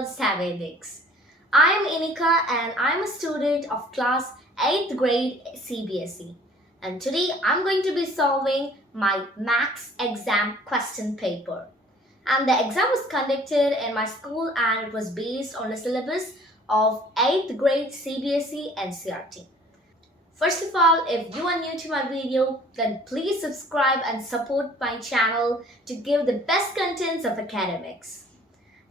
channel SavvyInikz. I am Inika and I am a student of class 8th grade CBSE. And today I'm going to be solving my maths exam question paper. And the exam was conducted in my school and it was based on the syllabus of 8th grade CBSE NCERT. First of all, if you are new to my video, then please subscribe and support my channel to give the best contents of academics.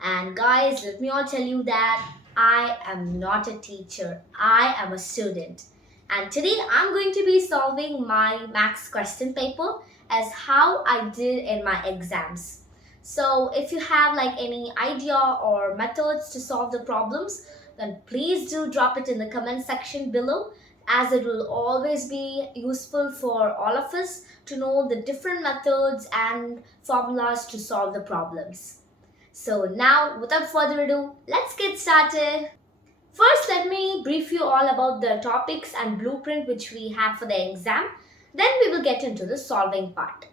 And guys, let me all tell you that I am not a teacher. I am a student. And today I'm going to be solving my maths question paper as how I did in my exams. So if you have any idea or methods to solve the problems, then please do drop it in the comment section below, as it will always be useful for all of us to know the different methods and formulas to solve the problems. So now, without further ado, let's get started. First, let me brief you all about the topics and blueprint which we have for the exam. Then we will get into the solving part.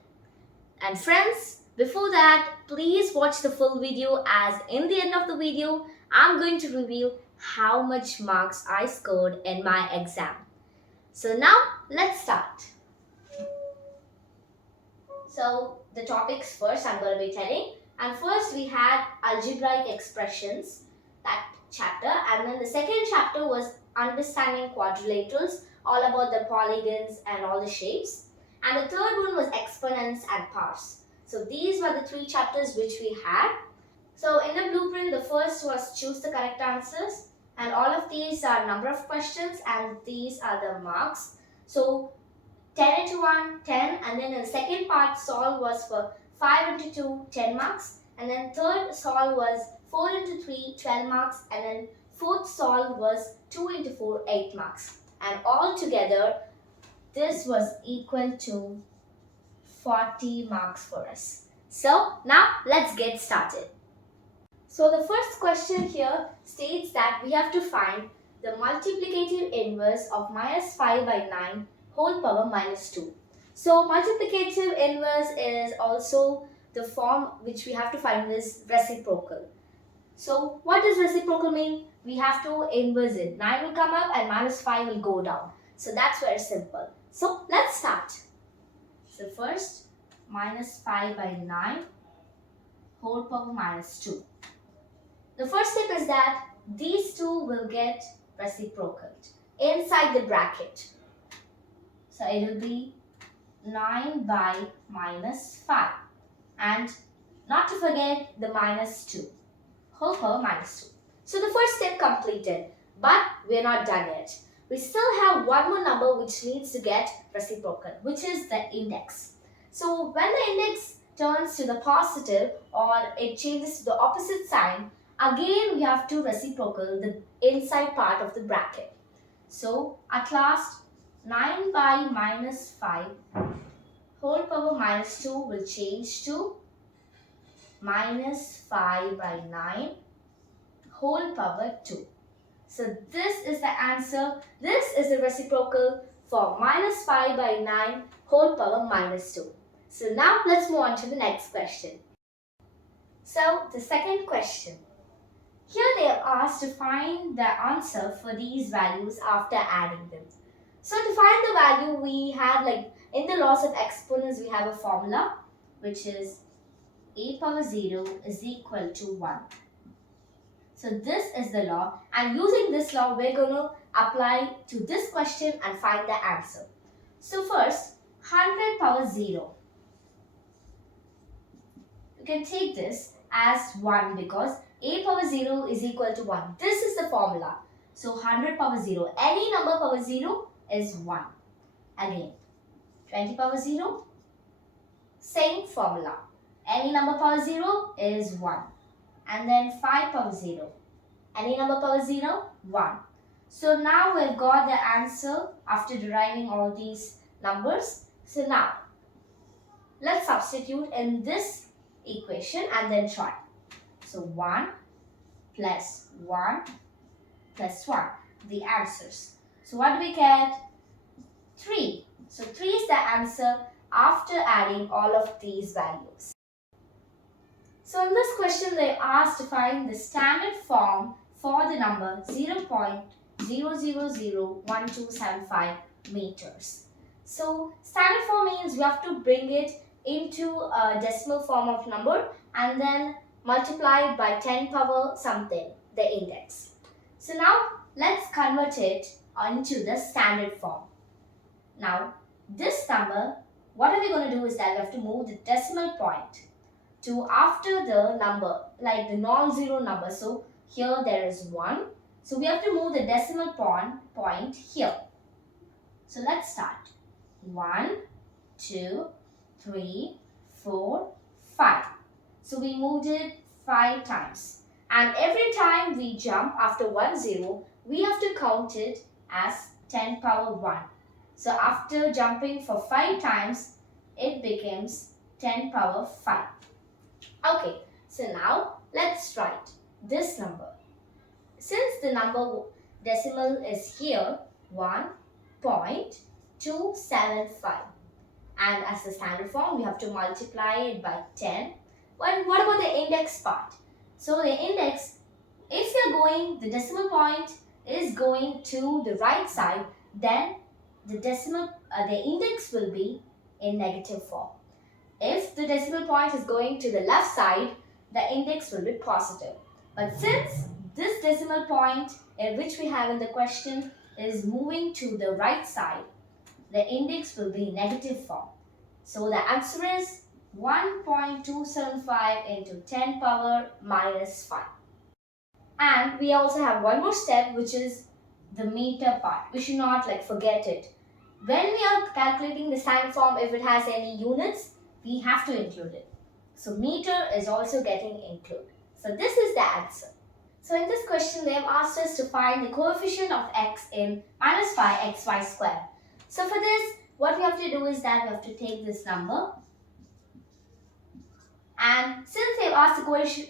And friends, before that, please watch the full video, as in the end of the video, I'm going to reveal how much marks I scored in my exam. So now, let's start. So the topics first I'm going to be telling. And first we had algebraic expressions, that chapter, and then the second chapter was understanding quadrilaterals, all about the polygons and all the shapes. And the third one was exponents and powers. So these were the three chapters which we had. So in the blueprint, the first was choose the correct answers, and all of these are number of questions and these are the marks. So 10 into 1, 10, and then in the second part solve was for 5 into 2, 10 marks, and then third solve was 4 into 3, 12 marks, and then fourth solve was 2 into 4, 8 marks. And all together, this was equal to 40 marks for us. So now let's get started. So the first question here states that we have to find the multiplicative inverse of minus 5 by 9 whole power minus 2. So multiplicative inverse is also the form which we have to find is reciprocal. So what does reciprocal mean? We have to inverse it. 9 will come up and minus 5 will go down. So that's very simple. So let's start. So first, minus 5 by 9 whole power minus 2. The first step is that these two will get reciprocal inside the bracket. So it will be 9 by minus 5, and not to forget the minus 2, whole power minus 2. So the first step completed, but we are not done yet. We still have one more number which needs to get reciprocal, which is the index. So when the index turns to the positive or it changes to the opposite sign, again we have to reciprocal the inside part of the bracket. So at last, 9 by minus 5 whole power minus 2 will change to minus 5 by 9 whole power 2. So this is the answer. This is the reciprocal for minus 5 by 9 whole power minus 2. So now let's move on to the next question. So the second question. Here they are asked to find the answer for these values after adding them. So to find the value, we have in the laws of exponents, we have a formula which is a power 0 is equal to 1. So this is the law, and using this law, we're going to apply to this question and find the answer. So first, 100 power 0. You can take this as 1 because a power 0 is equal to 1. This is the formula. So 100 power 0. Any number power 0 is 1. Again, 20 power 0. Same formula. Any number power 0 is 1. And then 5 power 0. Any number power 0? 1. So now we've got the answer after deriving all these numbers. So now, let's substitute in this equation and then try. So 1 plus 1 plus 1, the answers. So what do we get? 3. So 3 is the answer after adding all of these values. So in this question they asked to find the standard form for the number 0.0001275 meters. So standard form means we have to bring it into a decimal form of number and then multiply it by 10 power something, the index. So now let's convert it into the standard form. Now this number, what are we going to do is that we have to move the decimal point to after the number, like the non-zero number. So here there is 1. So we have to move the decimal point here. So let's start. 1, 2, 3, 4, 5. So we moved it 5 times. And every time we jump after 1 0, we have to count it as 10 power 1. So after jumping for 5 times, it becomes 10 power 5. Okay, so now let's write this number. Since the number decimal is here, 1.275. And as the standard form, we have to multiply it by 10. Well, what about the index part? So the index, if the decimal point is going to the right side, then the index will be in negative form. If the decimal point is going to the left side, the index will be positive. But since this decimal point which we have in the question is moving to the right side, the index will be negative form. So the answer is 1.275 into 10 power minus 5. And we also have one more step, which is the meter part. We should not forget it. When we are calculating the standard form, if it has any units, we have to include it. So meter is also getting included. So this is the answer. So in this question, they have asked us to find the coefficient of x in minus 5xy squared. So for this, what we have to do is that we have to take this number. And since they've asked the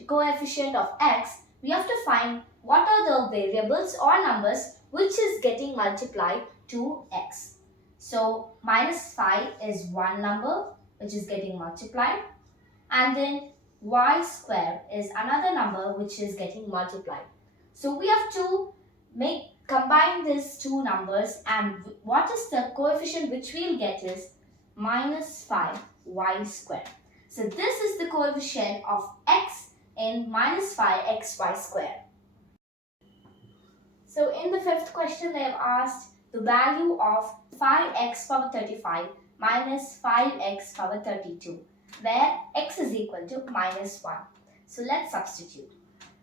coefficient of x, we have to find what are the variables or numbers which is getting multiplied to x. So minus 5 is one number which is getting multiplied, and then y square is another number which is getting multiplied. So we have to combine these two numbers, and what is the coefficient which we'll get is minus 5y square. So this is the coefficient of x in minus 5xy square. So in the fifth question, they have asked the value of 5x power 35 minus 5x power 32, where x is equal to minus 1. So let's substitute.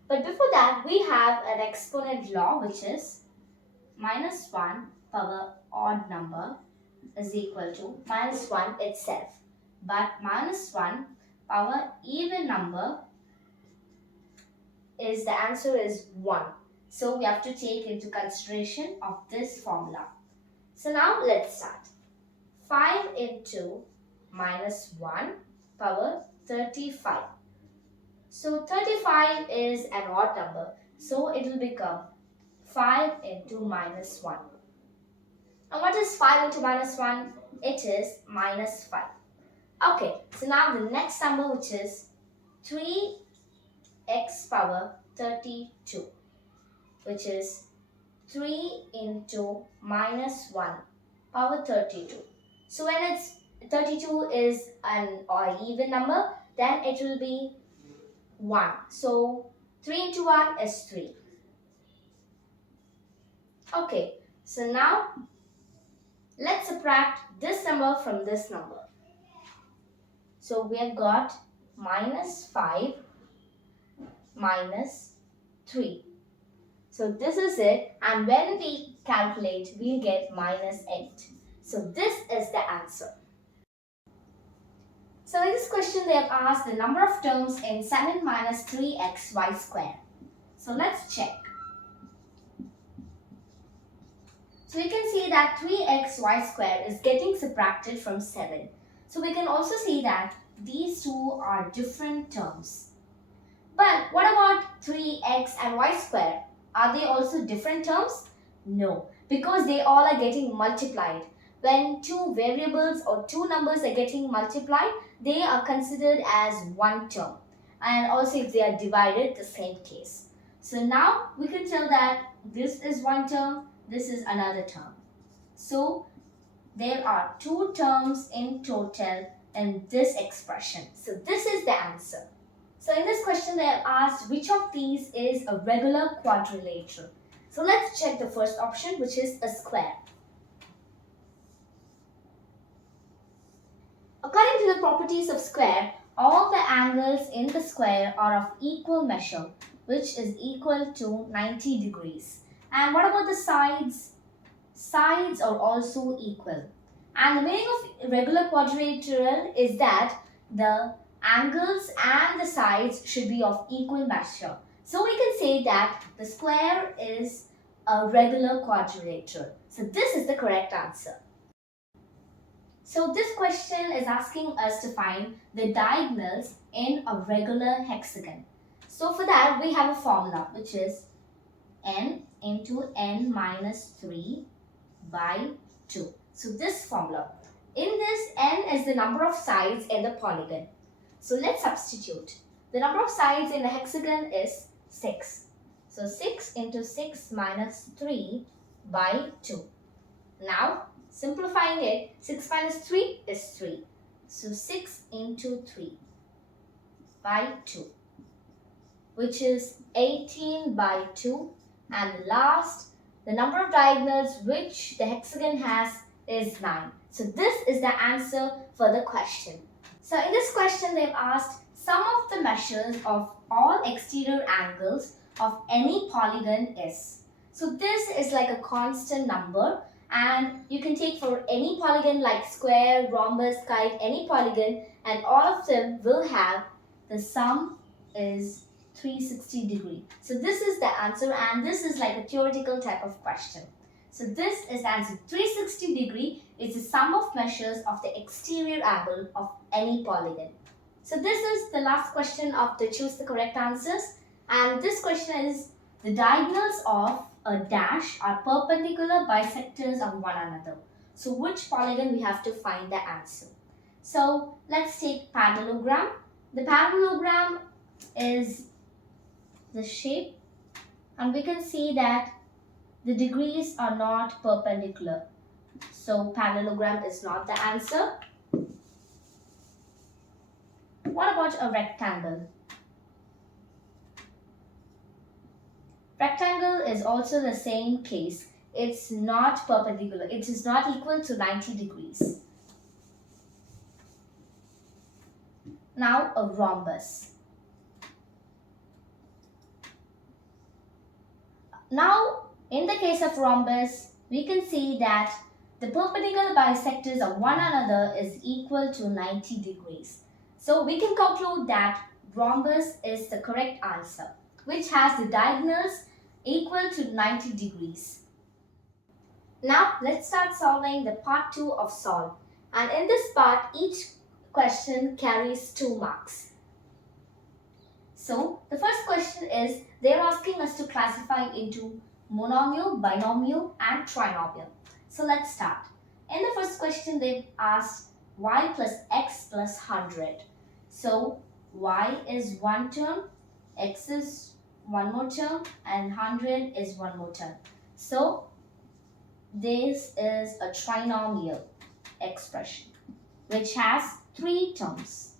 But before that, we have an exponent law, which is minus 1 power odd number is equal to minus 1 itself. But minus 1 power even number is the answer is 1. So we have to take into consideration of this formula. So now let's start. 5 into minus 1 power 35. So 35 is an odd number. So it will become 5 into minus 1. And what is 5 into minus 1? It is minus 5. Okay, so now the next number, which is 3x power 32, which is 3 into minus 1 power 32. So when it's 32 is an even number, then it will be 1. So 3 into 1 is 3. Okay, so now let's subtract this number from this number. So we have got minus 5 minus 3. So this is it, and when we calculate, we'll get minus 8. So this is the answer. So in this question, they have asked the number of terms in 7 minus 3xy squared. So let's check. So we can see that 3xy squared is getting subtracted from 7. So we can also see that these two are different terms. But what about 3x and y squared? Are they also different terms? No, because they all are getting multiplied. When two variables or two numbers are getting multiplied, they are considered as one term. and also if they are divided, the same case. So now we can tell that this is one term, this is another term. So there are two terms in total in this expression. So this is the answer. So in this question they have asked which of these is a regular quadrilateral. So let's check the first option, which is a square. According to the properties of square, all the angles in the square are of equal measure, which is equal to 90 degrees. And what about the sides? Sides are also equal. And the meaning of regular quadrilateral is that the angles and the sides should be of equal measure. So we can say that the square is a regular quadrilateral. So this is the correct answer. So this question is asking us to find the diagonals in a regular hexagon. So for that we have a formula, which is n into n minus 3 by 2. So this formula. In this, n is the number of sides in the polygon. So let's substitute. The number of sides in the hexagon is 6. So 6 into 6 minus 3 by 2. Now simplifying it, 6 minus 3 is 3. So 6 into 3 by 2, which is 18 by 2. And last, the number of diagonals which the hexagon has is 9. So this is the answer for the question. So in this question they've asked sum of the measures of all exterior angles of any polygon is. So this is like a constant number, and you can take for any polygon like square, rhombus, kite, any polygon, and all of them will have the sum is 360 degree. So this is the answer, and this is like a theoretical type of question. So this is the answer. 360 degree is the sum of measures of the exterior angle of any polygon. So this is the last question of the choose the correct answers, and this question is the diagonals of a dash are perpendicular bisectors of one another. So which polygon we have to find the answer. So let's take parallelogram. The parallelogram is the shape, and we can see that the degrees are not perpendicular. So parallelogram is not the answer. What about a rectangle? Rectangle is also the same case. It's not perpendicular. It is not equal to 90 degrees. Now a rhombus. Now in the case of rhombus, we can see that the perpendicular bisectors of one another is equal to 90 degrees. So we can conclude that rhombus is the correct answer, which has the diagonals equal to 90 degrees. Now let's start solving the part 2 of solve. And in this part, each question carries 2 marks. So the first question is, they're asking us to classify into monomial, binomial and trinomial. So let's start. In the first question they've asked y plus x plus 100. So y is one term, x is one more term, and 100 is one more term. So this is a trinomial expression which has 3 terms.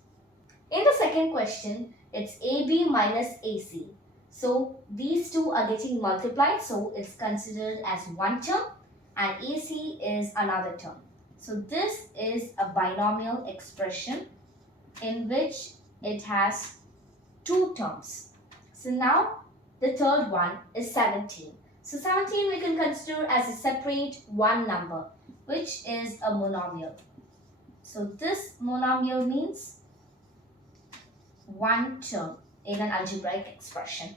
In the second question, it's AB minus AC. So these two are getting multiplied, so it's considered as one term, and AC is another term. So this is a binomial expression in which it has 2 terms. So now the third one is 17. So 17 we can consider as a separate one number, which is a monomial. So this monomial means one term in an algebraic expression.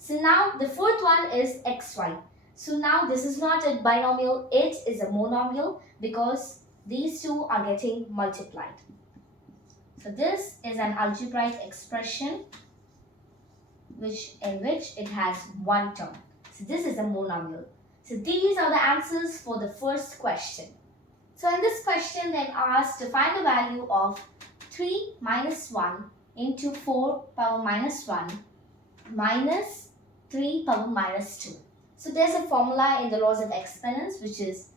So now the fourth one is xy. So now this is not a binomial, it is a monomial because these two are getting multiplied. So this is an algebraic expression in which it has one term. So this is a monomial. So these are the answers for the first question. So in this question they've asked to find the value of 3 minus 1 into 4 power minus 1 minus 3 power minus 2. So there's a formula in the laws of exponents which is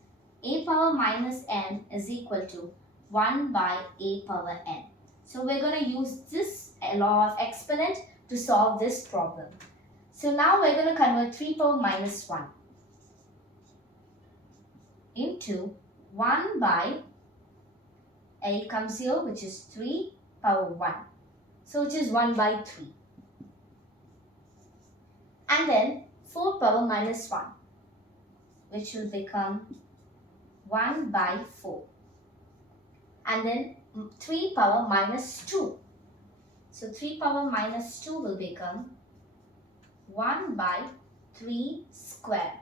a power minus n is equal to 1 by a power n. So we're going to use this law of exponent to solve this problem. So now we're going to convert 3 power minus 1 into 1 by a comes here, which is 3 power 1. So which is 1 by 3. And then 4 power minus 1, which will become 1 by 4. And then 3 power minus 2. So 3 power minus 2 will become 1 by 3 square.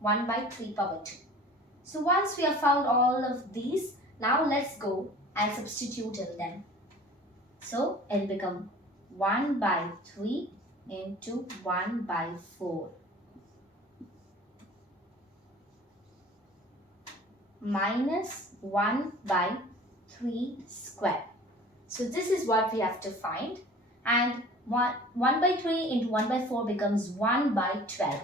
1 by 3 power 2. So once we have found all of these, now let's go and substitute in them. So it will become 1 by 3 into 1 by 4 minus 1 by 3 square. So this is what we have to find, and 1 by 3 into 1 by 4 becomes 1 by 12.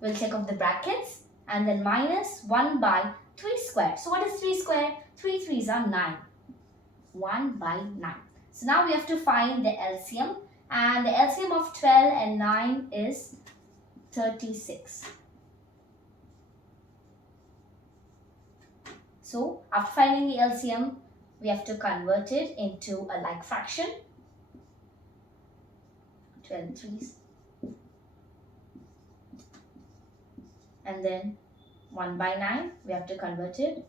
We'll take off the brackets and then minus 1 by 3 square. So what is 3 square? 3 3s are 9. 1 by 9. So now we have to find the LCM, and the LCM of 12 and 9 is 36. So after finding the LCM, we have to convert it into a like fraction. 12 3s. And then 1 by 9, we have to convert it.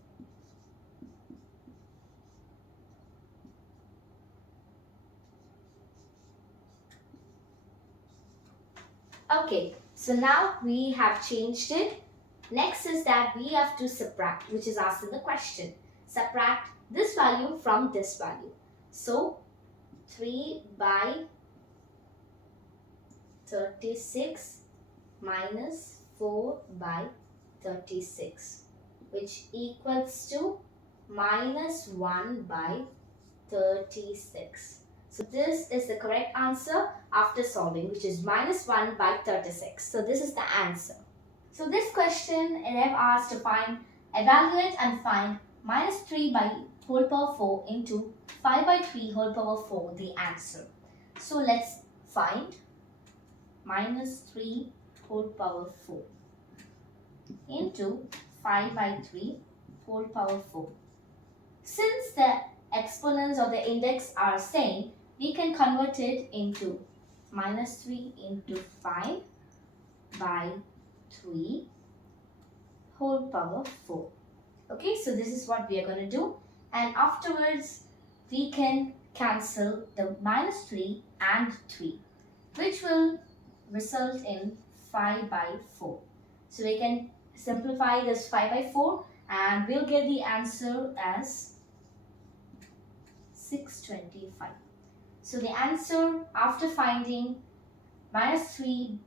Okay, so now we have changed it. Next is that we have to subtract, which is asked in the question. Subtract this value from this value. So 3 by 36 minus 4 by 36, which equals to minus 1 by 36. So this is the correct answer after solving, which is minus 1 by 36. So this is the answer. So this question, I have asked to evaluate and find minus 3 by whole power 4 into 5 by 3 whole power 4, the answer. So let's find minus 3 whole power 4 into 5 by 3 whole power 4. Since the exponents of the index are same, we can convert it into minus 3 into 5 by 3 whole power 4. Okay, so this is what we are going to do, and afterwards we can cancel the minus 3 and 3, which will result in 5 by 4. So we can simplify this 5 by 4 and we'll get the answer as 625. So the answer after finding minus 3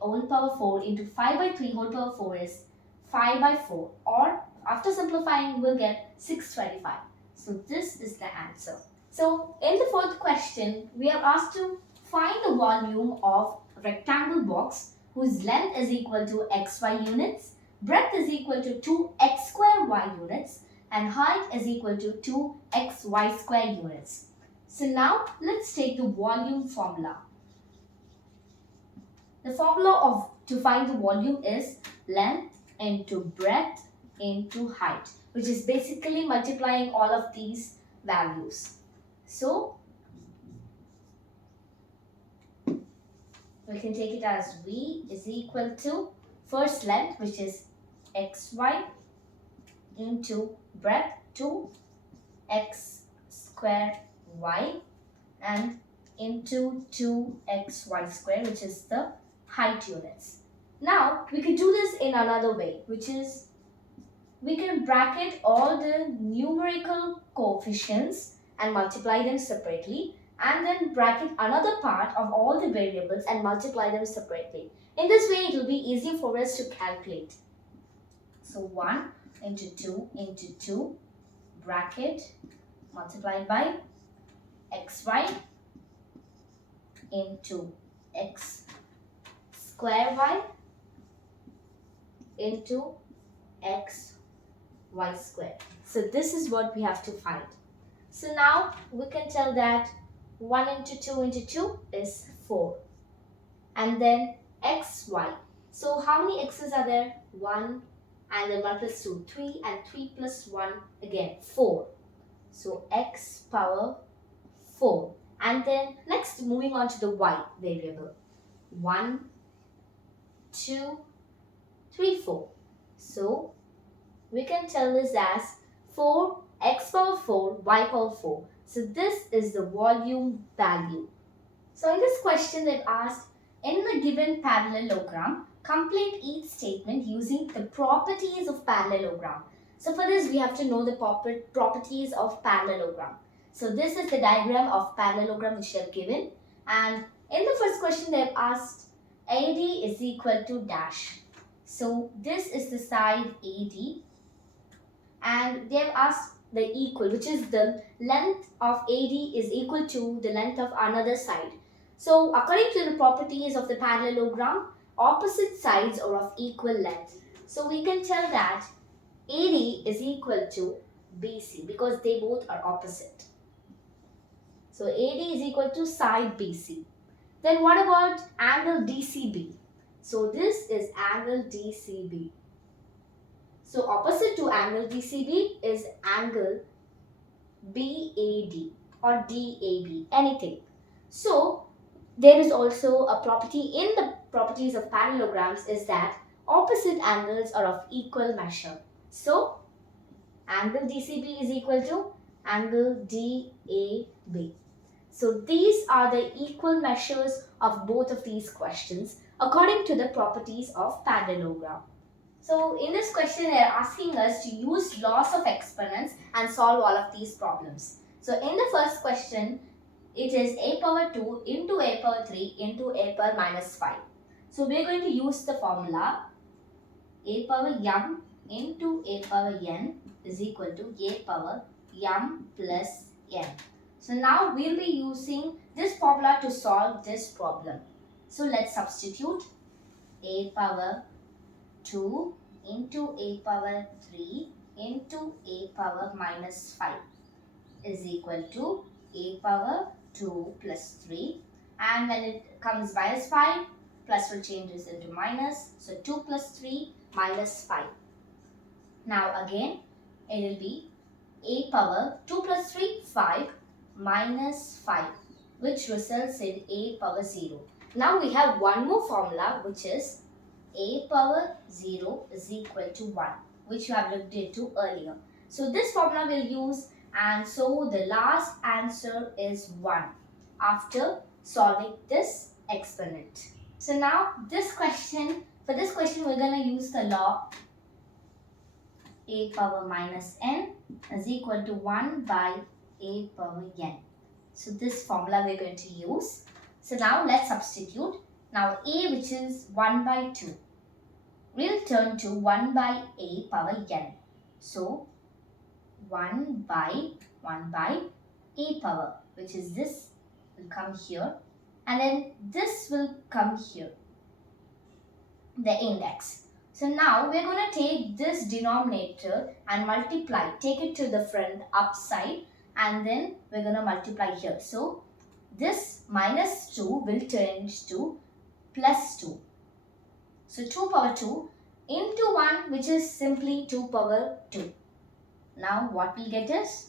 whole power 4 into 5 by 3 whole power 4 is 5 by 4, or after simplifying we'll get 625. So this is the answer. So in the fourth question, we are asked to find the volume of a rectangle box whose length is equal to xy units, breadth is equal to 2x square y units, and height is equal to 2xy square units. So now let's take the volume formula. The formula to find the volume is length into breadth into height, which is basically multiplying all of these values. So we can take it as V is equal to first length, which is xy, into breadth 2x square y, and into 2xy square, which is the height units. Now we can do this in another way, which is we can bracket all the numerical coefficients and multiply them separately, and then bracket another part of all the variables and multiply them separately. In this way it will be easier for us to calculate. So 1 into 2 into 2 bracket multiplied by xy into x square y into x y square. So this is what we have to find. So now we can tell that 1 into 2 into 2 is 4. And then xy. So how many x's are there? 1 and then 1 plus 2, 3 and 3 plus 1 again 4. So x power 4. And then next moving on to the y variable. 1, 2, 3, 4. So we can tell this as 4 x power 4 y power 4. So this is the volume value. So in this question they've asked, in the given parallelogram, complete each statement using the properties of parallelogram. So for this we have to know the properties of parallelogram. So this is the diagram of parallelogram which they have given, and in the first question they have asked AD is equal to dash. So this is the side AD, and they have asked the equal, which is the length of AD is equal to the length of another side. So according to the properties of the parallelogram, opposite sides are of equal length. So we can tell that AD is equal to BC because they both are opposite. So AD is equal to side BC. Then what about angle DCB? So this is angle DCB. So opposite to angle DCB is angle BAD or DAB, anything. So there is also a property in the properties of parallelograms is that opposite angles are of equal measure. So angle DCB is equal to angle DAB. So these are the equal measures of both of these questions according to the properties of parallelogram. So in this question they are asking us to use laws of exponents and solve all of these problems. So in the first question, it is a power 2 into a power 3 into a power minus 5. So we are going to use the formula a power m into a power n is equal to a power m plus n. So now we will be using this formula to solve this problem. So let's substitute a power 2 into a power 3 into a power minus 5 is equal to a power 2 plus 3, and when it comes minus 5, plus will changes into minus, so 2 plus 3 minus 5. Now again it will be a power 2 plus 3 5 minus 5, which results in a power 0. Now we have one more formula, which is a power 0 is equal to 1, which you have looked into earlier. So this formula we'll use, and so the last answer is 1 after solving this exponent. So now for this question we're going to use the law a power minus n is equal to 1 by a power n. So this formula we're going to use. So now let's substitute. Now a, which is 1 by 2, will turn to 1 by a power n. So 1 by a power, which is this, will come here, and then this will come here, the index. So now we're going to take this denominator and multiply, take it to the front upside, and then we're going to multiply here. So this minus 2 will change to plus 2. So 2 power 2 into 1, which is simply 2 power 2. Now what we get is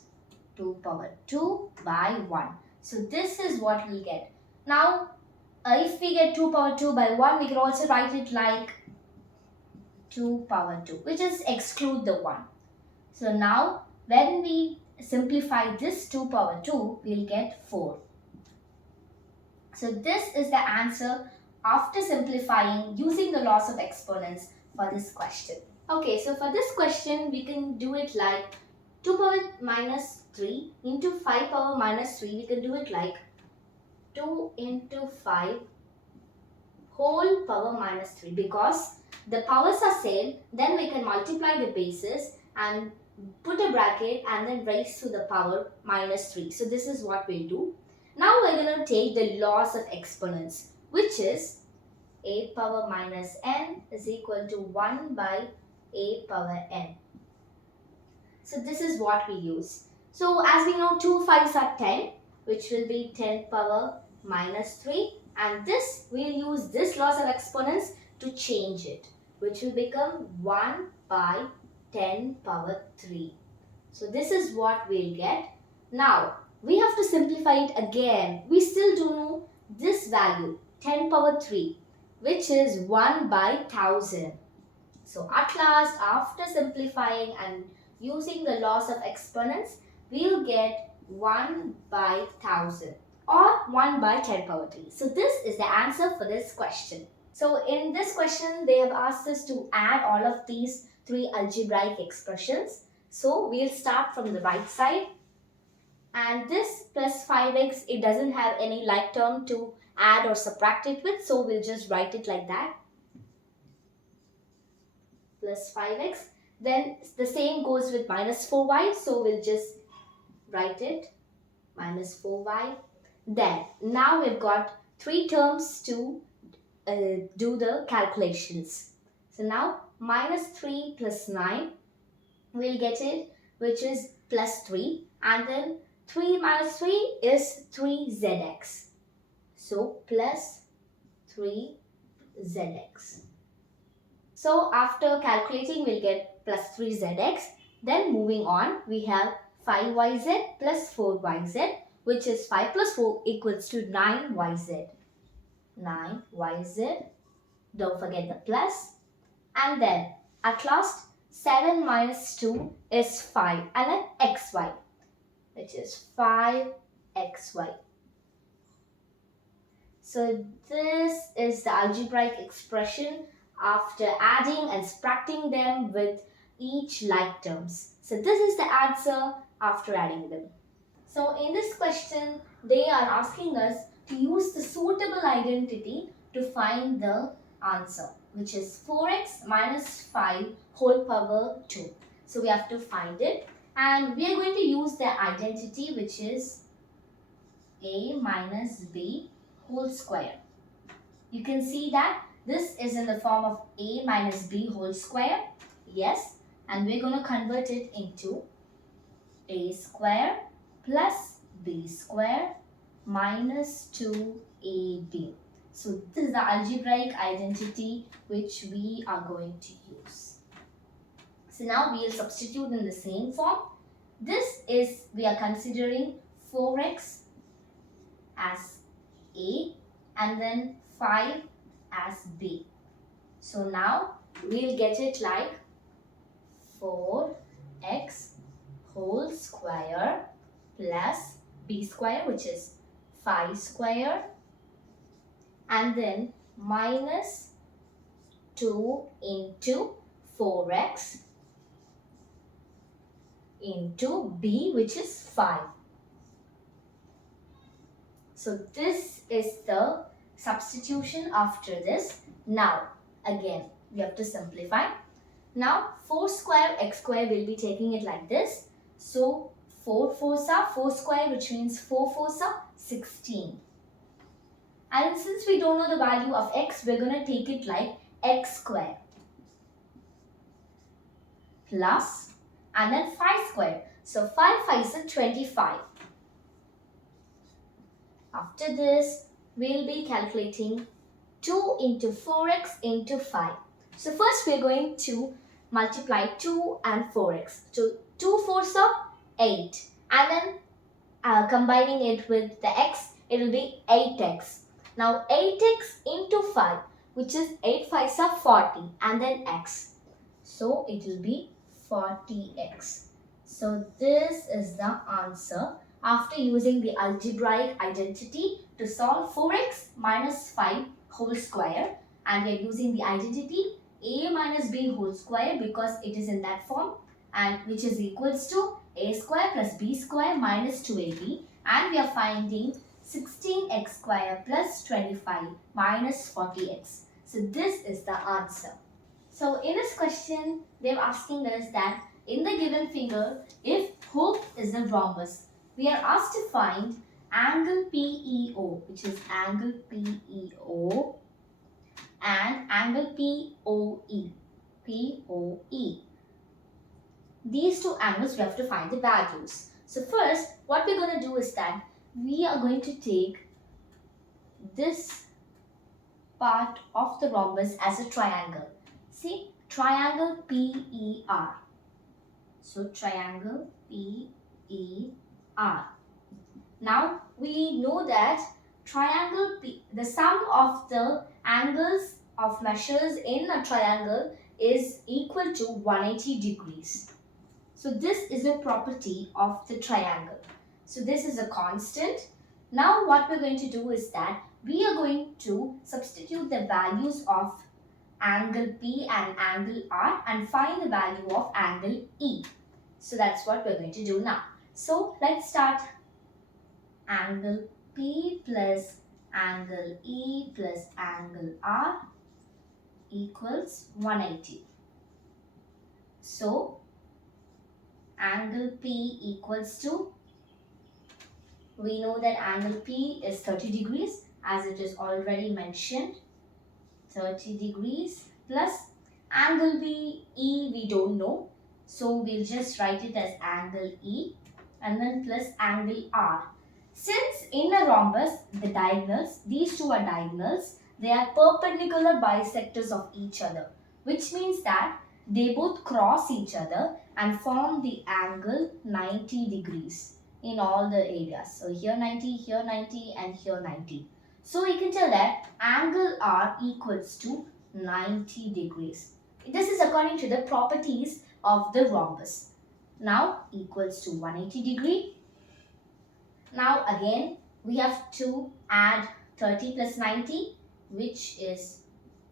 2 power 2 by 1. So this is what we get. Now if we get 2 power 2 by 1, we can also write it like 2 power 2, which is exclude the 1. So now when we simplify this 2 power 2, we'll get 4. So this is the answer after simplifying using the laws of exponents for this question. Okay, so for this question we can do it like 2 power minus 3 into 5 power minus 3. We can do it like 2 into 5 whole power minus 3, because the powers are same, then we can multiply the bases and put a bracket and then raise to the power minus 3. So this is what we'll do. Now we're going to take the loss of exponents, which is a power minus n is equal to 1 by a power n. So this is what we use. So as we know, 2 5s are 10, which will be 10 power minus 3. And this, we'll use this loss of exponents to change it, which will become 1 by 10 power 3. So this is what we'll get. Now, we have to simplify it again. We still don't know this value, 10 power 3, which is 1 by 1000. So at last, after simplifying and using the loss of exponents, we'll get 1 by 1000 or 1 by 10 power 3. So this is the answer for this question. So in this question, they have asked us to add all of these 3 algebraic expressions. So we'll start from the right side. And this plus 5x, it doesn't have any like term to add or subtract it with. So we'll just write it like that. Plus 5x. Then the same goes with minus 4y. So we'll just write it minus 4y. Then now we've got 3 terms to do the calculations. So now minus 3 plus 9, we'll get it, which is plus 3. And then 3 minus 3 is 3zx. So plus 3zx. So after calculating, we'll get plus 3zx. Then moving on, we have 5yz plus 4yz, which is 5 plus 4 equals to 9yz. 9yz. Don't forget the plus. And then at last, 7 minus 2 is 5. And then xy, which is 5xy. So this is the algebraic expression after adding and subtracting them with each like terms. So this is the answer after adding them. So in this question, they are asking us to use the suitable identity to find the answer, which is 4x minus 5 whole power 2. So we have to find it, and we are going to use the identity, which is a minus b whole square. You can see that this is in the form of a minus b whole square. Yes, and we're going to convert it into a square plus b square minus 2ab. So this is the algebraic identity which we are going to use. So now we will substitute in the same form. This is, we are considering 4x as a and then 5 as b. So now we'll get it like 4x whole square plus b square, which is 5 square, and then minus 2 into 4x into b, which is 5. So this is the substitution after this. Now again we have to simplify. Now 4 square x square, will be taking it like this. So 4 fours are 4 square, which means 4 fours are 16. And since we don't know the value of x, we're going to take it like x square plus, and then 5 square. So 5 5s are 25. After this, we'll be calculating 2 into 4x into 5. So first we're going to multiply 2 and 4x. So 2 4s are 8. And then combining it with the x, it will be 8x. Now 8x into 5, which is 8 5s are 40, and then x. So it will be 40x. So this is the answer after using the algebraic identity to solve 4x minus 5 whole square, and we are using the identity a minus b whole square because it is in that form, and which is equals to a square plus b square minus 2ab, and we are finding 16x square plus 25 minus 40x. So this is the answer. So in this question, they are asking us that in the given figure, if hook is a rhombus, we are asked to find angle PEO, which is angle PEO, and angle POE. POE. These two angles we have to find the values. So first, what we're going to do is that we are going to take this part of the rhombus as a triangle. See, triangle PER. So triangle PER. Now we know that triangle P, the sum of the angles of measures in a triangle is equal to 180 degrees. So this is a property of the triangle. So this is a constant. Now what we're going to do is that we are going to substitute the values of angle P and angle R and find the value of angle E. So that's what we're going to do now. So let's start. Angle P plus angle E plus angle R equals 180. So angle P equals to, we know that angle P is 30 degrees as it is already mentioned, 30 degrees plus angle E we don't know, so we'll just write it as angle E and then plus angle R. Since in a rhombus, the diagonals, these two are diagonals, they are perpendicular bisectors of each other, which means that they both cross each other and form the angle 90 degrees in all the areas. So here 90 and here 90. So we can tell that angle R equals to 90 degrees. This is according to the properties of the rhombus. Now equals to 180 degree. Now again we have to add 30 plus 90, which is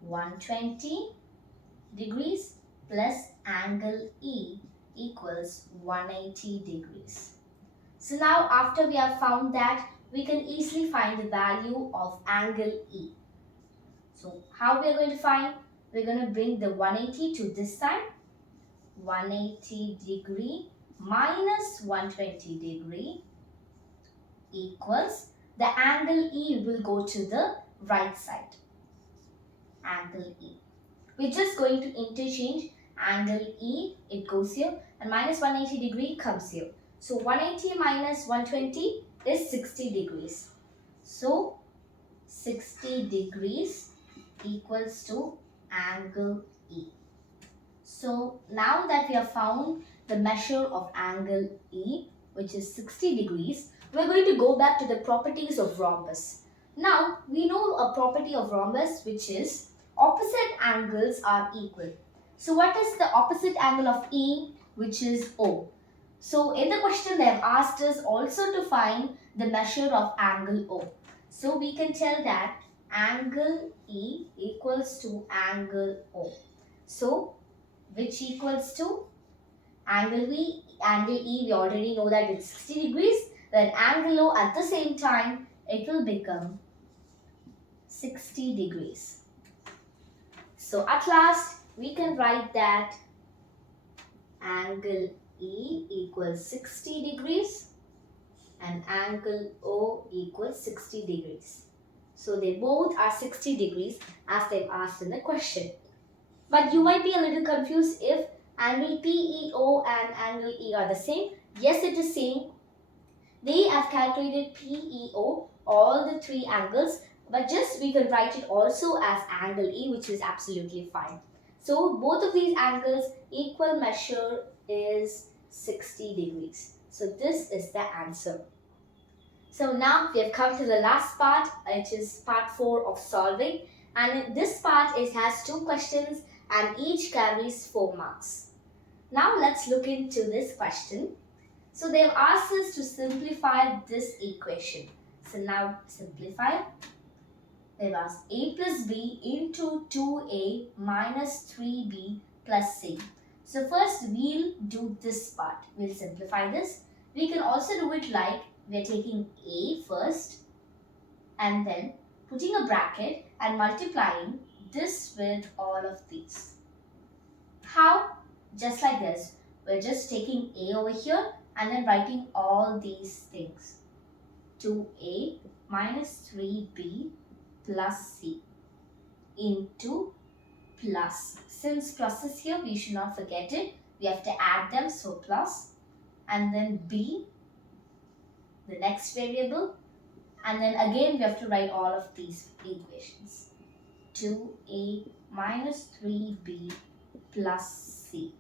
120 degrees plus angle E equals 180 degrees. So now after we have found that, we can easily find the value of angle E. So how we are going to find? We're going to bring the 180 to this side. 180 degree minus 120 degree equals, the angle E will go to the right side. Angle E. We're just going to interchange angle E, it goes here, and minus 180 degree comes here. So 180 minus 120 is 60 degrees. So 60 degrees equals to angle E. So now that we have found the measure of angle E, which is 60 degrees, we're going to go back to the properties of rhombus. Now we know a property of rhombus, which is opposite angles are equal. So what is the opposite angle of E, which is O? So in the question they have asked us also to find the measure of angle O. So we can tell that angle E equals to angle O. So which equals to angle E, we already know that it's 60 degrees. Then angle O at the same time, it will become 60 degrees. So at last, we can write that angle E equals 60 degrees and angle O equals 60 degrees. So they both are 60 degrees as they've asked in the question. But you might be a little confused if angle PEO and angle E are the same. Yes, it is same. They have calculated PEO, all the three angles, but just we can write it also as angle E, which is absolutely fine. So both of these angles, equal measure is 60 degrees. So this is the answer. So now we have come to the last part, which is part 4 of solving. And in this part, it has 2 questions and each carries 4 marks. Now let's look into this question. So they have asked us to simplify this equation. So now simplify. They've asked a plus b into 2a minus 3b plus c. So first we'll do this part. We'll simplify this. We can also do it like we're taking a first and then putting a bracket and multiplying this with all of these. How? Just like this. we're just taking A over here and then writing all these things. 2A minus 3B plus C into plus. Since plus is here, we should not forget it. We have to add them, so plus. And then B, the next variable. And then again, we have to write all of these equations. 2A minus 3B plus C.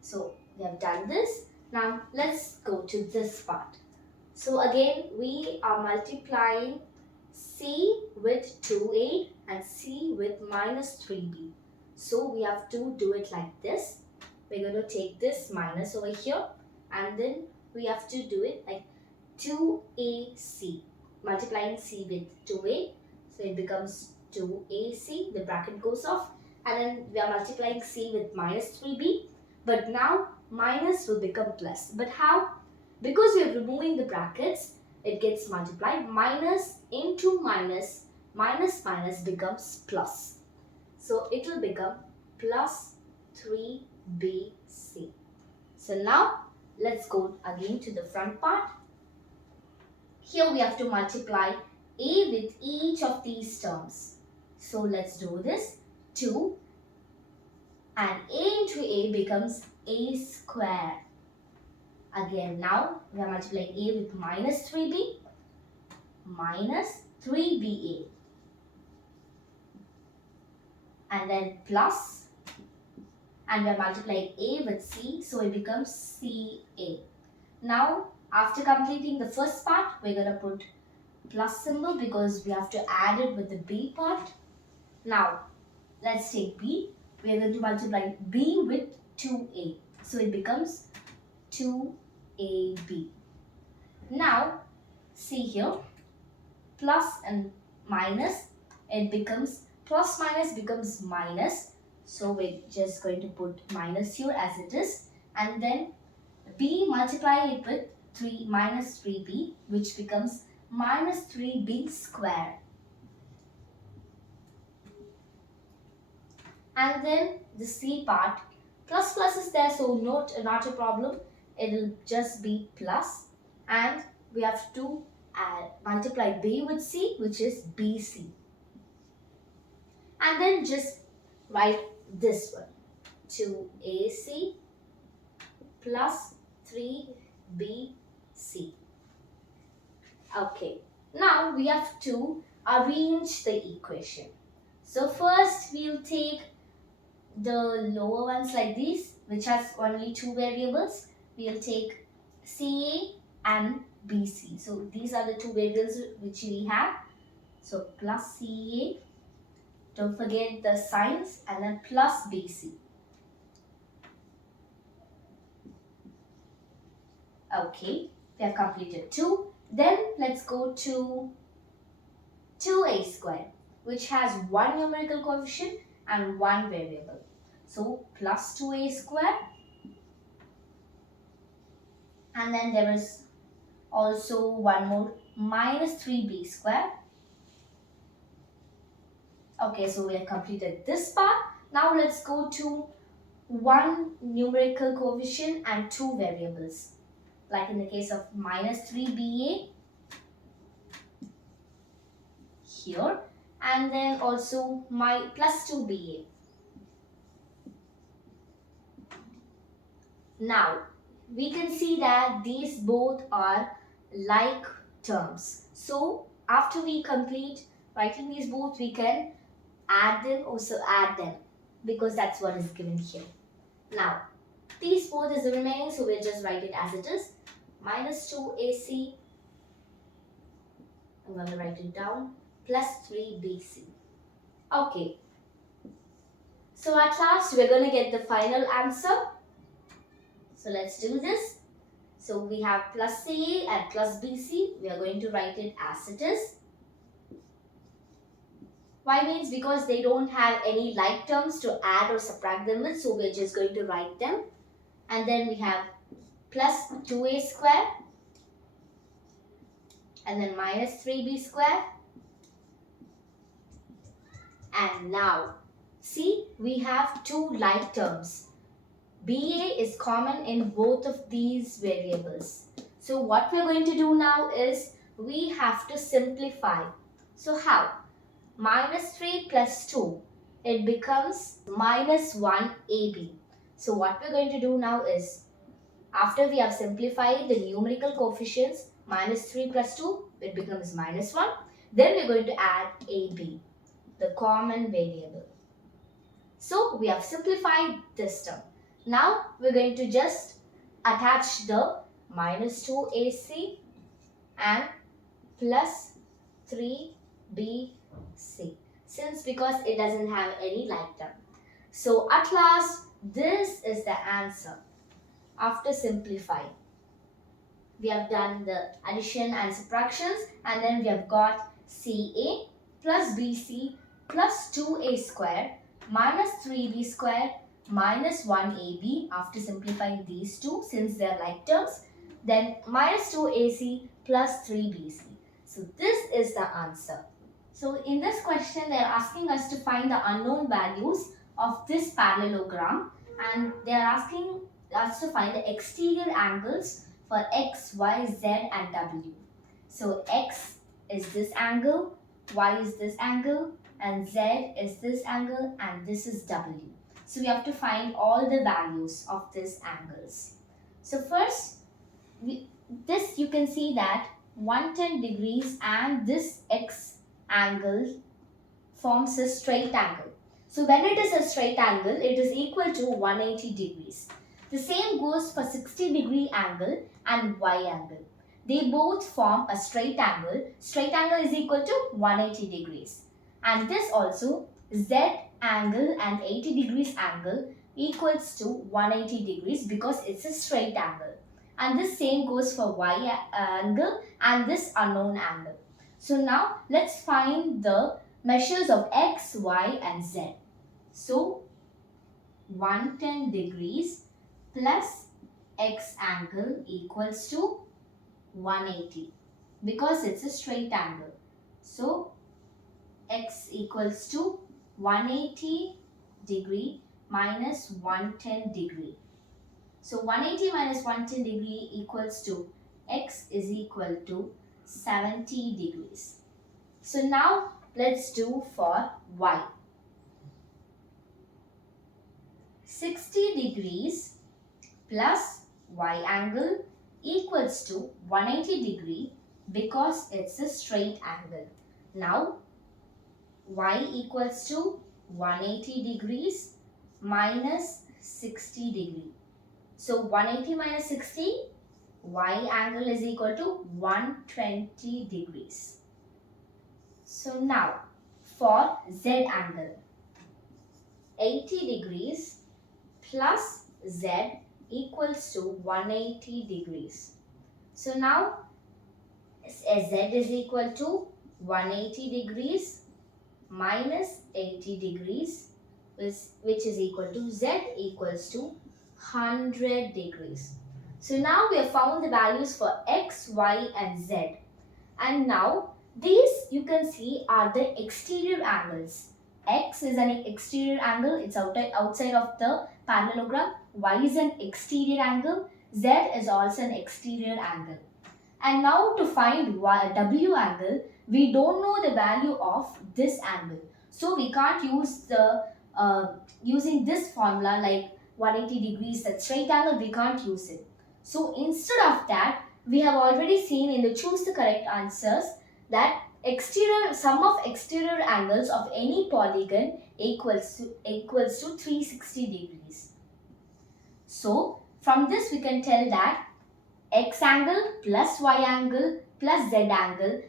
So we have done this. Now let's go to this part. So again, we are multiplying C with 2A and C with minus 3B. So we have to do it like this. We're going to take this minus over here and then we have to do it like 2AC. Multiplying C with 2A. So it becomes 2AC. The bracket goes off. And then we are multiplying C with minus 3B. But now minus will become plus. But how? Because we are removing the brackets, it gets multiplied. Minus into minus, minus minus becomes plus. So it will become plus 3BC. So now let's go again to the front part. Here we have to multiply A with each of these terms. So let's do this. 2 and A into A becomes A square. Again, now we are multiplying A with minus 3B minus 3BA. And then plus, and we are multiplying A with C, so it becomes CA. Now, after completing the first part, we're going to put plus symbol because we have to add it with the B part. Now, let's take B. We are going to multiply B with 2A. So it becomes 2AB. Now, see here, plus and minus, it becomes, plus minus becomes minus. So we're just going to put minus here as it is. And then B, multiply it with 3 minus 3B, which becomes minus 3B square. And then the C part, plus is there, so not a problem. It will just be plus. And we have to multiply B with C, which is BC. And then just write this one, 2AC plus 3BC. Okay, now we have to arrange the equation. So first we'll take the lower ones like these, which has only two variables. We'll take CA and BC. So these are the two variables which we have. So plus CA, don't forget the signs, and then plus BC. Okay, we have completed 2. Then let's go to 2A square, which has one numerical coefficient and one variable. So plus 2A square. And then there is also one more, minus 3B square. Okay, so we have completed this part. Now let's go to one numerical coefficient and two variables. Like in the case of minus 3BA here, and then also my plus 2BA. Now we can see that these both are like terms. So after we complete writing these both, we can add them, also add them, because that's what is given here. Now these both is the remaining, so we'll just write it as it is. Minus 2AC, I'm going to write it down, plus 3BC. Okay, so at last we're going to get the final answer. So let's do this. So we have plus CA and plus BC. We are going to write it as it is. Why means because they don't have any like terms to add or subtract them with, so we're just going to write them. And then we have plus 2A square and then minus 3B square. And now, see, we have two like terms. BA is common in both of these variables. So what we're going to do now is we have to simplify. So how? Minus 3 plus 2, it becomes minus 1 AB. So what we're going to do now is, after we have simplified the numerical coefficients, minus 3 plus 2, it becomes minus 1. Then we're going to add AB, the common variable. So we have simplified this term. Now we're going to just attach the minus 2AC and plus 3BC, because it doesn't have any like term. So at last, this is the answer. After simplifying, we have done the addition and subtractions, and then we have got CA plus BC plus 2A square minus 3B square minus 1AB after simplifying these two since they are like terms, then minus 2AC plus 3BC. So this is the answer. So in this question, they are asking us to find the unknown values of this parallelogram, and they are asking us to find the exterior angles for X, Y, Z and W. So X is this angle, Y is this angle, and Z is this angle, and this is W. So we have to find all the values of these angles. So first, this you can see that 110 degrees and this X angle forms a straight angle. So when it is a straight angle, it is equal to 180 degrees. The same goes for 60 degree angle and Y angle. They both form a straight angle. Straight angle is equal to 180 degrees. And this also, Z angle and 80 degrees angle equals to 180 degrees because it's a straight angle. And this same goes for Y angle and this unknown angle. So now let's find the measures of X, Y and Z. So 110 degrees plus X angle equals to 180 because it's a straight angle. So X equals to 180 degree minus 110 degree. So 180 minus 110 degree equals to X is equal to 70 degrees. So now let's do for Y. 60 degrees plus Y angle equals to 180 degree because it's a straight angle. Now Y equals to 180 degrees minus 60 degree. So 180 minus 60, Y angle is equal to 120 degrees. So now for Z angle, 80 degrees plus Z equals to 180 degrees. So now Z is equal to 180 degrees minus 80 degrees, which is equal to Z equals to 100 degrees. So now we have found the values for X, Y and Z. And now these you can see are the exterior angles. X is an exterior angle, it's outside of the parallelogram. Y is an exterior angle. Z is also an exterior angle. And now to find W angle, we don't know the value of this angle. So we can't use the using this formula like 180 degrees, that straight angle, we can't use it. So instead of that, we have already seen in the choose the correct answers that sum of exterior angles of any polygon equals to 360 degrees. So from this we can tell that X angle plus Y angle plus Z angle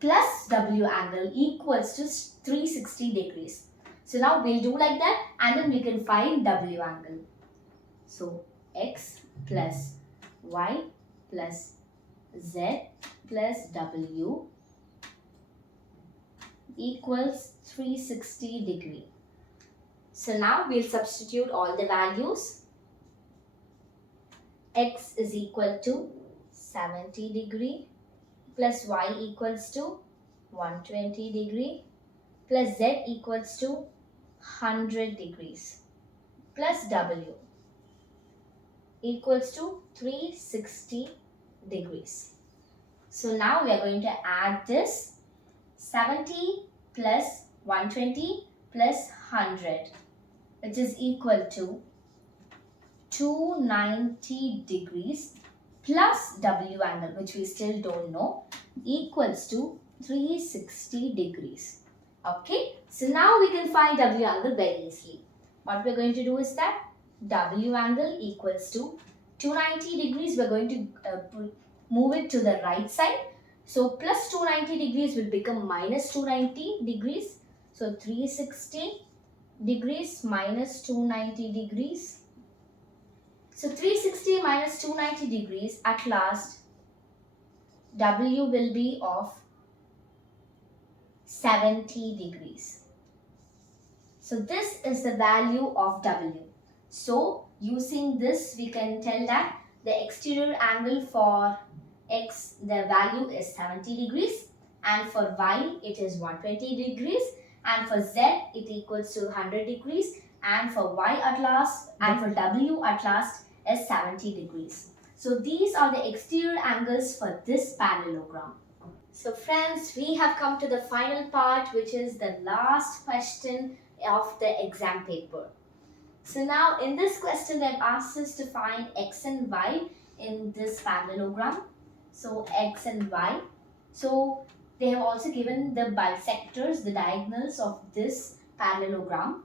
plus W angle equals to 360 degrees. So now we'll do like that and then we can find W angle. So X plus Y plus Z plus W equals 360 degree. So now we'll substitute all the values. X is equal to 70 degree plus Y equals to 120 degree plus Z equals to 100 degrees plus W. equals to 360 degrees. So now we are going to add this 70 plus 120 plus 100, which is equal to 290 degrees plus W angle, which we still don't know, equals to 360 degrees. Okay, so now we can find W angle very easily. What we're going to do is that W angle equals to 290 degrees. We're going to move it to the right side. So plus 290 degrees will become minus 290 degrees. So 360 degrees minus 290 degrees. So 360 minus 290 degrees, at last W will be of 70 degrees. So this is the value of W. So using this we can tell that the exterior angle for X, the value is 70 degrees, and for Y it is 120 degrees, and for Z it equals to 100 degrees, and for Y at last and for W at last is 70 degrees. So these are the exterior angles for this parallelogram. So friends, we have come to the final part, which is the last question of the exam paper. So now in this question they have asked us to find X and Y in this parallelogram. So X and Y. So they have also given the bisectors, the diagonals of this parallelogram.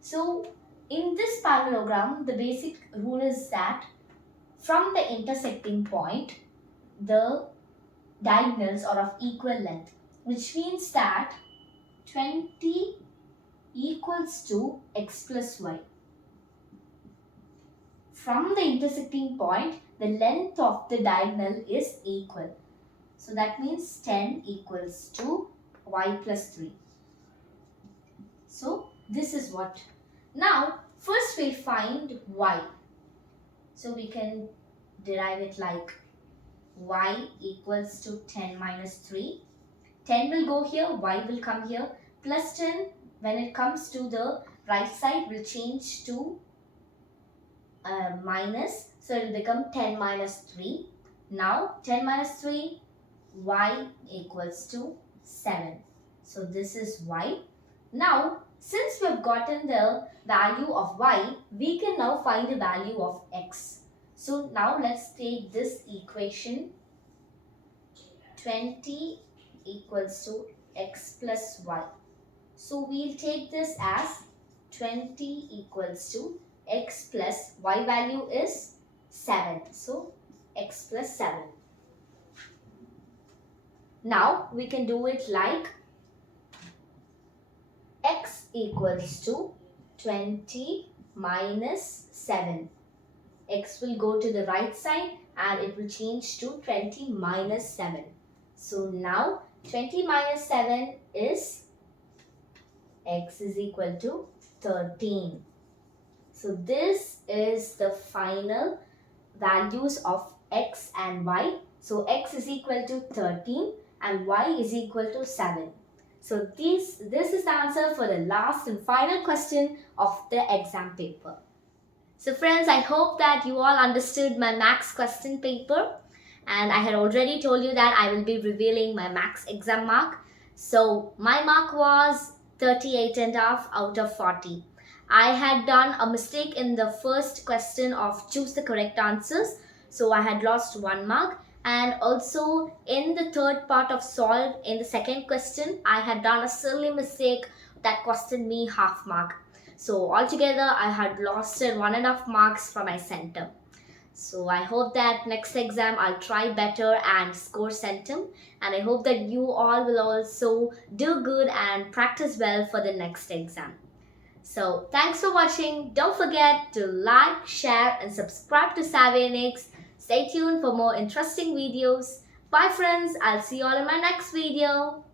So in this parallelogram, the basic rule is that from the intersecting point, the diagonals are of equal length, which means that 20 equals to X plus Y. From the intersecting point, the length of the diagonal is equal. So that means 10 equals to Y plus 3. So this is what. Now first we'll find Y. So we can derive it like Y equals to 10 minus 3. 10 will go here, Y will come here, plus 10 when it comes to the right side will change to minus. So it will become 10 minus 3. Now 10 minus 3, Y equals to 7. So this is Y. Now since we have gotten the value of Y, we can now find the value of X. So now let's take this equation, 20 equals to X plus Y. So we'll take this as 20 equals to X plus Y value is 7. So X plus 7. Now we can do it like X equals to 20 minus 7. X will go to the right side and it will change to 20 minus 7. So now 20 minus 7 is X is equal to 13. So this is the final values of X and Y. So X is equal to 13 and Y is equal to 7. So this is the answer for the last and final question of the exam paper. So friends, I hope that you all understood my maths question paper, and I had already told you that I will be revealing my maths exam mark. So my mark was 38.5 out of 40. I had done a mistake in the first question of choose the correct answers. So I had lost 1 mark. And also in the third part of solve, in the second question, I had done a silly mistake that costed me half mark. So altogether, I had lost 1.5 marks for my center. So I hope that next exam I'll try better and score centum. And I hope that you all will also do good and practice well for the next exam. So thanks for watching. Don't forget to like, share and subscribe to SavvyInikz. Stay tuned for more interesting videos. Bye friends. I'll see you all in my next video.